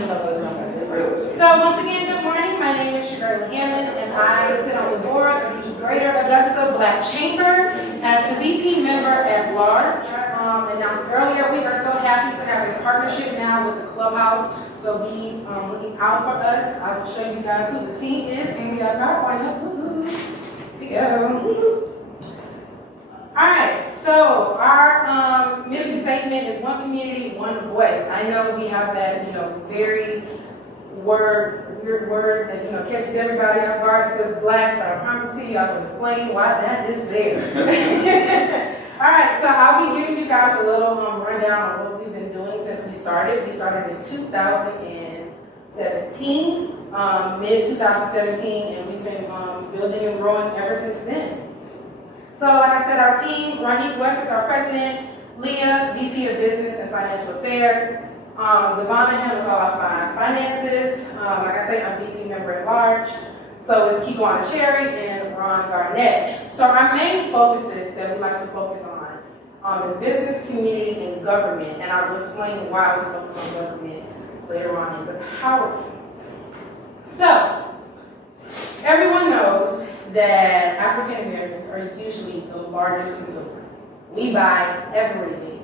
So once again, good morning. My name is Shirley Hammond, and I sit on the board of the Greater Augusta Black Chamber as the VP member at large. Announced earlier, we are so happy to have a partnership now with the clubhouse. So be looking out for us. I will show you guys who the team is, and we got PowerPoint up. We go. All right, so our mission statement is one community, one voice. I know we have that, very weird word that, catches everybody off guard. It says black, but I promise to you, I will explain why that is there. All right, so I'll be giving you guys a little rundown of what we've been doing since we started. We started in 2017, mid-2017, and we've been building and growing ever since then. So like I said, our team, Ronnie West is our president, Leah, VP of Business and Financial Affairs, Devonna handles all our finances, like I said, I'm VP member at large, so it's Kiguana Cherry and Ron Garnett. So our main focuses that we like to focus on is business, community, and government, and I will explain why we focus on government later on in the PowerPoint. So, everyone knows that African Americans are usually the largest consumer. We buy everything.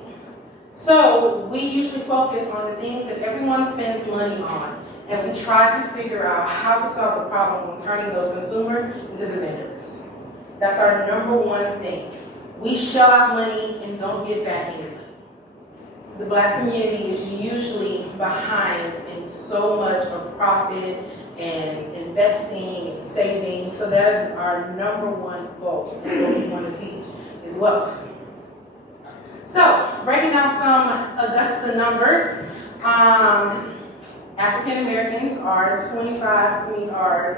So we usually focus on the things that everyone spends money on, and we try to figure out how to solve the problem on turning those consumers into the vendors. That's our number one thing. We shell out money and don't get back any money. The Black community is usually behind in so much of profit and investing and saving. So that is our number one goal, and what we want to teach is wealth. So, breaking down some Augusta numbers, African Americans are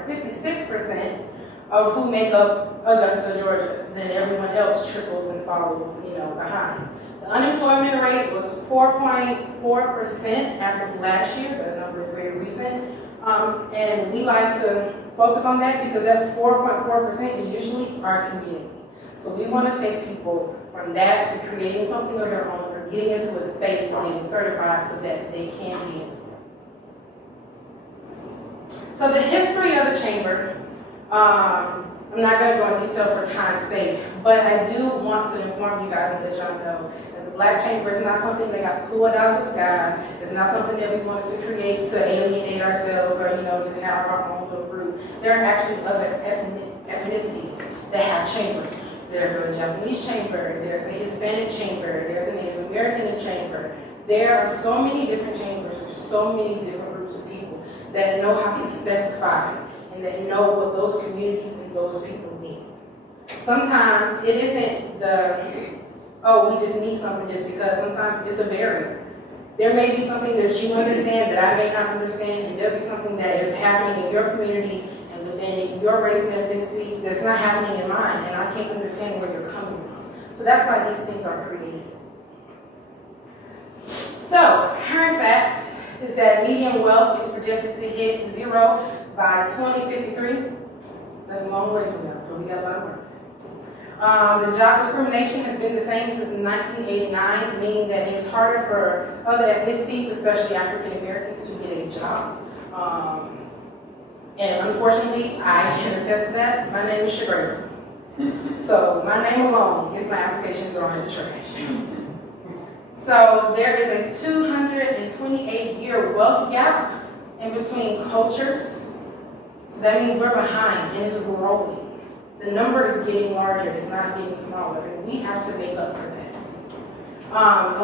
56% of who make up Augusta, Georgia. Then everyone else trickles and follows, behind. The unemployment rate was 4.4% as of last year. The number is very recent. And we like to focus on that because that 4.4% is usually our community. So we want to take people from that to creating something of their own or getting into a space and getting certified so that they can be in. So the history of the chamber, I'm not going to go into detail for time's sake, but I do want to inform you guys and let y'all know that the Black Chamber is not something that got pulled out of the sky. It's not something that we wanted to create to alienate ourselves or, just have our own little group. There are actually other ethnicities that have chambers. There's a Japanese chamber, there's a Hispanic chamber, there's a Native American chamber. There are so many different chambers, there's so many different groups of people that know how to specify and that know what those communities and those people need. Sometimes it isn't we just need something just because. Sometimes it's a barrier. There may be something that you understand that I may not understand, and there'll be something that is happening in your community and within your race and ethnicity that's not happening in mine, and I can't understand where you're coming from. So that's why these things are created. So, current facts is that median wealth is projected to hit 0 by 2053. That's a long ways from now, so we got a lot of work. The job discrimination has been the same since 1989, meaning that it's harder for other ethnicities, especially African Americans, to get a job. And unfortunately, I can attest to that. My name is Shirley. So my name alone is my application thrown in the trash. So there is a 228-year wealth gap in between cultures. So that means we're behind and it's growing. The number is getting larger, it's not getting smaller, and we have to make up for that. A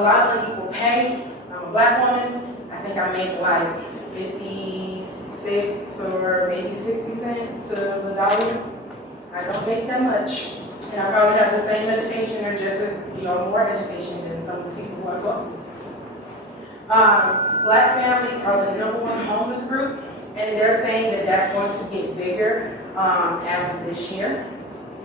lot of unequal pay. I'm a Black woman. I think I make like 56 or maybe 60 cents to the dollar. I don't make that much. And I probably have the same education or just as, more education than some of the people who I go with. Black families are the #1 homeless group, and they're saying that that's going to get bigger as of this year.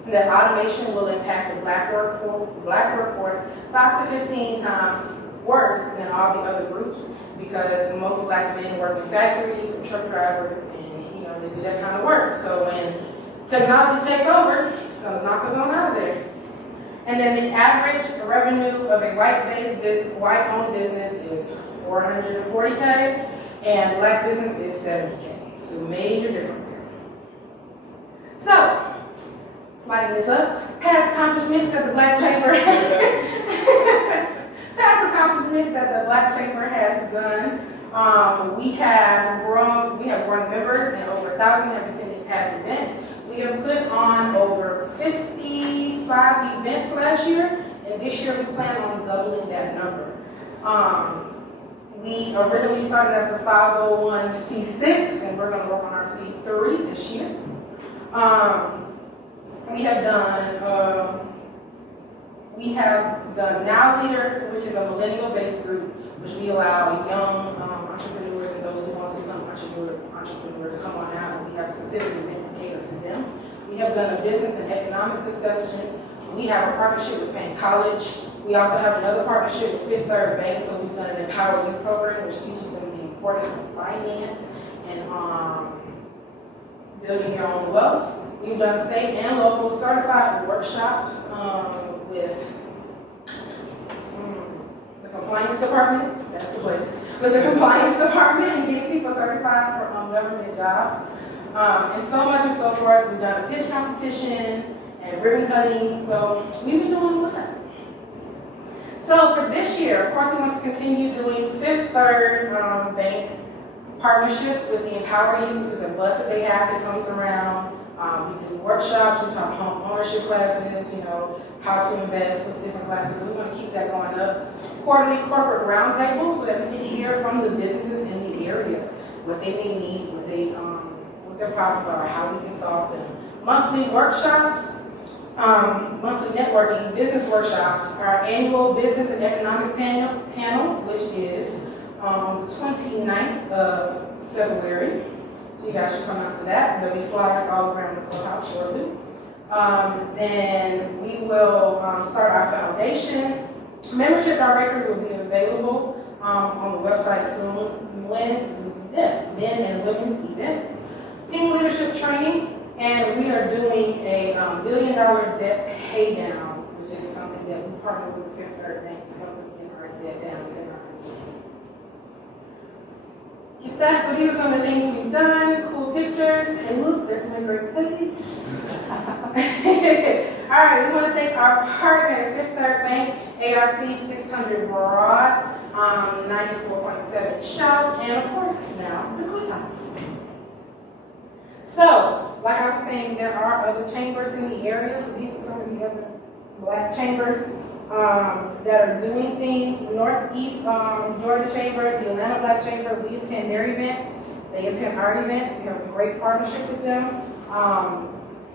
That automation will impact the Black workforce 5 to 15 times worse than all the other groups because most Black men work in factories or truck drivers and they do that kind of work. So when technology takes over, it's going to knock us on out of there. And then the average revenue of a white-owned business is $440K, and Black business is 70K. So major difference there. So, sliding this up, past accomplishments that the Black Chamber past accomplishments that the Black Chamber has done. We have grown members, and over 1,000 have attended past events. We have put on over 55 events last year, and this year we plan on doubling that number. We originally started as a 501c6, and we're going to work on our C3 this year. We have done Now Leaders, which is a millennial-based group, which we allow young entrepreneurs and those who want to become entrepreneurs come on out, and we have specific events catered to them. We have done a business and economic discussion. We have a partnership with Penn College. We also have another partnership with Fifth Third Bank, so we've done an Empower Youth program, which teaches them the importance of finance and building your own wealth. We've done state and local certified workshops with the compliance department, that's the place, with the compliance department and getting people certified for government jobs. And so much and so forth. We've done a pitch competition and ribbon cutting, so we've been doing a lot. So for this year, of course, we want to continue doing Fifth Third Bank partnerships with the Empower Youth, which is a bus that they have that comes around. We do workshops, we talk home ownership classes, how to invest, those different classes. So we want to keep that going up. Quarterly corporate roundtables so that we can hear from the businesses in the area, what they may need, what their problems are, how we can solve them. Monthly workshops, monthly networking, business workshops, our annual business and economic panel, which is on the 29th of February. So you guys should come out to that. There'll be flyers all around the clubhouse shortly. And we will start our foundation. Membership directory will be available on the website soon. Men and women's events. Team leadership training. And we are doing a $1 billion debt pay down, which is something that we partner with the Fifth Third Bank to help us get our debt down within our Get that. So these are some of the things we've done. Cool pictures. And look, there's my great place. All right, we want to thank our partners, Fifth Third Bank, ARC 600 Broad, 94.7 Shout, and of course now the Clubhouse. So, like I was saying, there are other chambers in the area. So these are some of the other Black chambers that are doing things. Northeast Georgia Chamber, the Atlanta Black Chamber, we attend their events. They attend our events. We have a great partnership with them.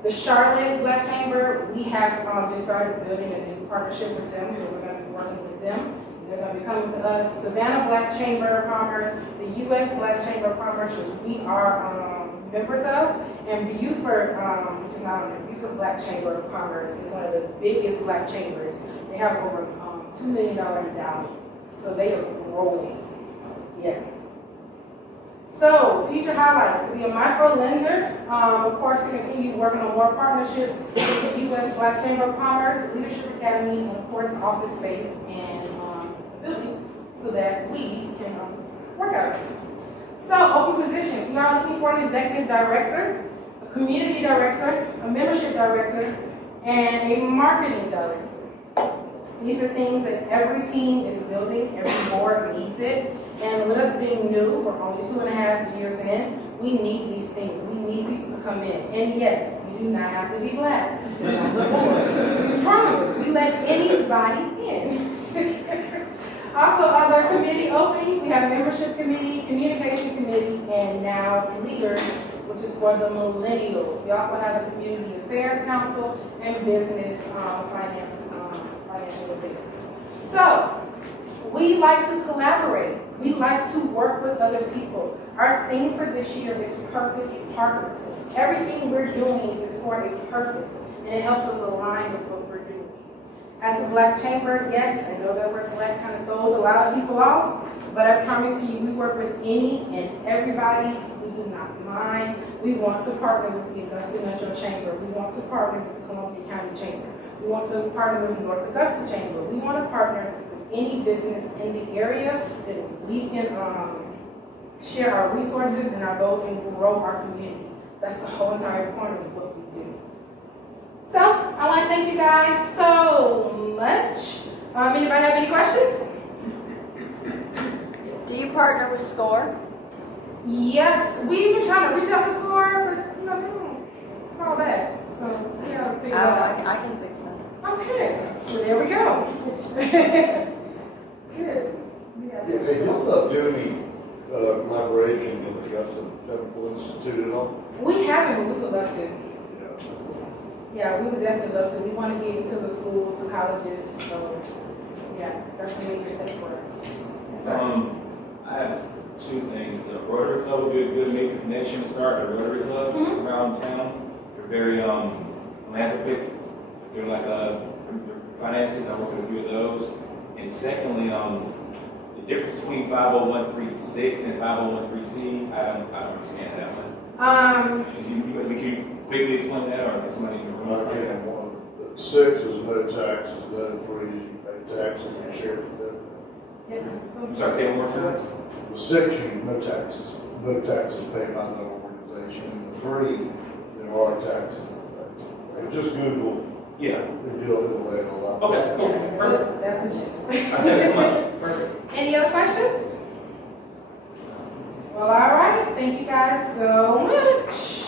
The Charlotte Black Chamber, we have just started building a new partnership with them, so we're going to be working with them. They're going to be coming to us. Savannah Black Chamber of Commerce, the U.S. Black Chamber of Commerce, which we are members of, and Beaufort, which is not on the Beaufort Black Chamber of Commerce, is one of the biggest Black chambers. They have over $2 million endowment, so they are growing. Yeah. So, future highlights: to be a micro lender, of course, to continue working on more partnerships with the U.S. Black Chamber of Commerce, Leadership Academy, and of course, office space and building, so that we can work out. So, open positions. We are looking for an executive director, a community director, a membership director, and a marketing director. These are things that every team is building, every board needs it. And with us being new, we're only 2.5 years in, we need these things. We need people to come in. And yes, you do not have to be Black to sit on the board. We promise, we let anybody in. Also, other committee openings, we have a membership committee, communication committee, and now leaders, which is for the millennials. We also have a community affairs council and business financial affairs. So, we like to collaborate. We like to work with other people. Our theme for this year is purpose partners. Everything we're doing is for a purpose, and it helps us align with what we're doing. As a Black chamber, yes, I know that we're Black kind of throws a lot of people off, but I promise you, we work with any and everybody. We do not mind. We want to partner with the Augusta Metro Chamber. We want to partner with the Columbia County Chamber. We want to partner with the North Augusta Chamber. We want to partner with any business in the area that we can share our resources and our goals, and grow our community. That's the whole entire point of what we do. So, I want to thank you guys so much. Anybody have any questions? Do you partner with SCORE? Yes, we've been trying to reach out to SCORE, but they don't call back. So, we gotta figure that out. I can fix that. Okay, so there we go. Good. They built up doing any collaboration with the Augusta Technical Institute at all? We haven't, but we would love to. Yeah. Yeah, we would definitely love to. We want to get into the schools, the colleges, so yeah, that's a major step for us. Yes, sir. I have two things. The Rotary Club would be a good maybe connection to start. The Rotary Clubs around town, they're very philanthropic. They're like finances. I work with a few of those. And secondly, the difference between 501(c)(6) and 501(c)(3), I don't understand that one. If you quickly explain that, or if somebody in the room explain that? Again, 6 is no taxes, then 3 is you pay taxes and you share it. I'm sorry, say it one more time. The 6, you no taxes paid by the organization. And the 3, there are taxes. Just Google, Yeah. it'll add a lot. Okay, cool. Yeah, Perfect. that's the gist. Thanks so much. Perfect. Any other questions? Well, all right. Thank you guys so much.